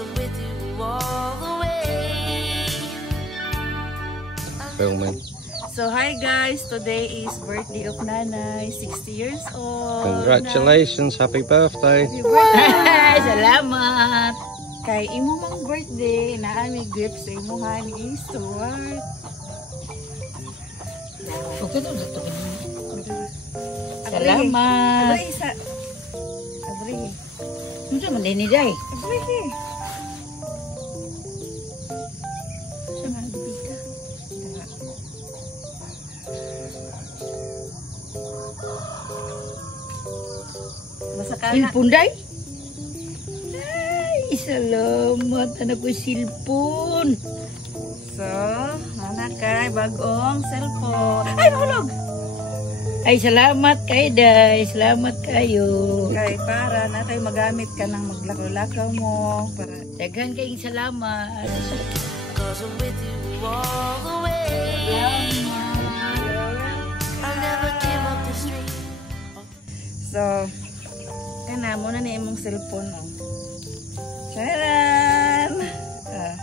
I'm with you all the way. Filming. So hi guys, today is birthday of Nanay, 60 years old. Congratulations, happy birthday. Happy birthday. Salamat. Kay imo mang birthday, naami gift sa imuha ni Stuart. Okay to sa to. Salamat. Abri isa. Abri. Unsa man din ni day? Abri. Sama bika. Basta ka na. Silpon day? Ay, salamat anak ko silpon. So, anak kay bagong cellphone. Ay, mahulog! Ay, salamat kay day. Salamat kayo. Kay para na tayo magamit ka ng maglakaw-lakaw mo. Para Daghan kayong salamat. Cause I'm with you all the way. I'll never give up the street. So, kana mo na ni imong cellphone mo. Charan! Ah.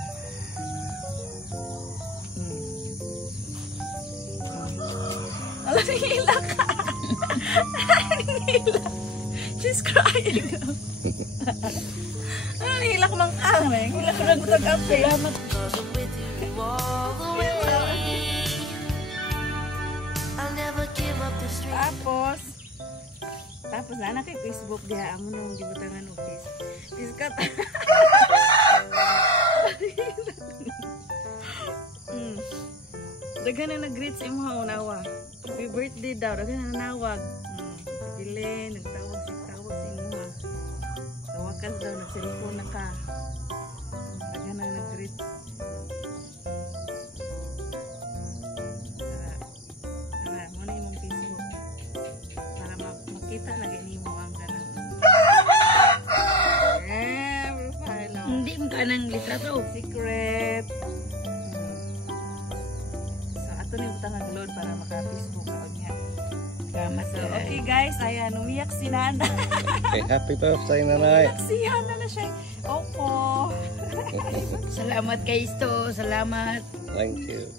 Alam, nangihila ka. Nangihila. She's crying. Nangihila ko mang ka. Nangihila ko lang butag ape. Salamat. Cause I'm with you all the way. I'll never give up the street. Tapos na kay Facebook diha amo nung gibutangan og Piskat. Daghan na nag-greet sa imong unawa. Happy birthday daw, daghan na nanawag. Pagilin, nagtawag sa imong. Tawakas daw, nag-cellphone na ka. Daghan na nag-greet. Mo na imong Facebook. Para makita lagi nimo ang ganang. Profile. Hindi mo ka ng litrato. Secret. So, ato na yung butang load para maka-Facebook ka niya. Salamat So, kay. okay guys, ayan, umiyak si Nana. Okay, happy birthday, Nanay. Siya na siya. Opo. Salamat kay Isto. Salamat. Thank you.